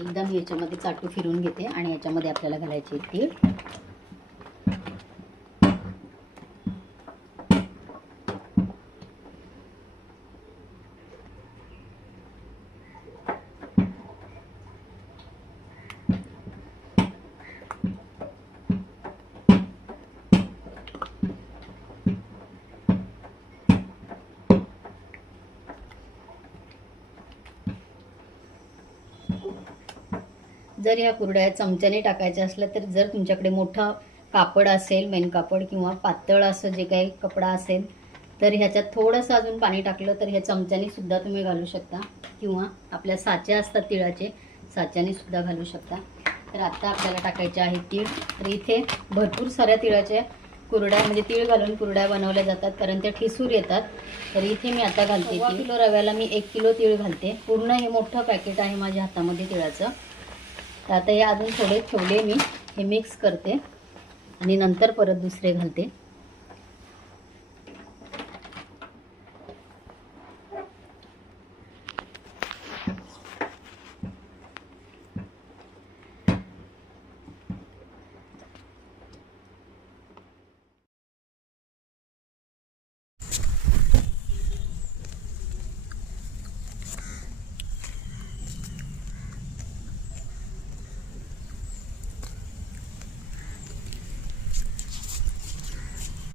एकदम याच्यामध्ये चाटू फिरून घेते आणि याच्यामध्ये आपल्याला घालायचे तीळ. जर ह्या कुरड्या चमच्याने टाकायच्या असल्या तर जर तुमच्याकडे मोठा कापड असेल, मेन कापड किंवा पातळ असं जे काही कपडा असेल तर ह्याच्यात थोडंसं अजून पाणी टाकलं तर ह्या चमच्याने सुद्धा तुम्ही घालू शकता, किंवा आपल्या साचे असतात तिळाचे, साच्याने सुद्धा घालू शकता. तर आता आपल्याला टाकायचे आहे तीळ. तर इथे भरपूर साऱ्या तिळाच्या कुरड्या म्हणजे तीळ घालून कुरड्या बनवल्या जातात कारण त्या ठिसूर येतात. तर इथे मी आता घालते 1 किलो रव्याला मी 1 किलो तीळ घालते. पूर्ण हे मोठं पॅकेट आहे माझ्या हातामध्ये तिळाचं. तर आता हे अजून थोडे ठेवले मी, हे मिक्स करते आणि नंतर परत दुसरे घालते.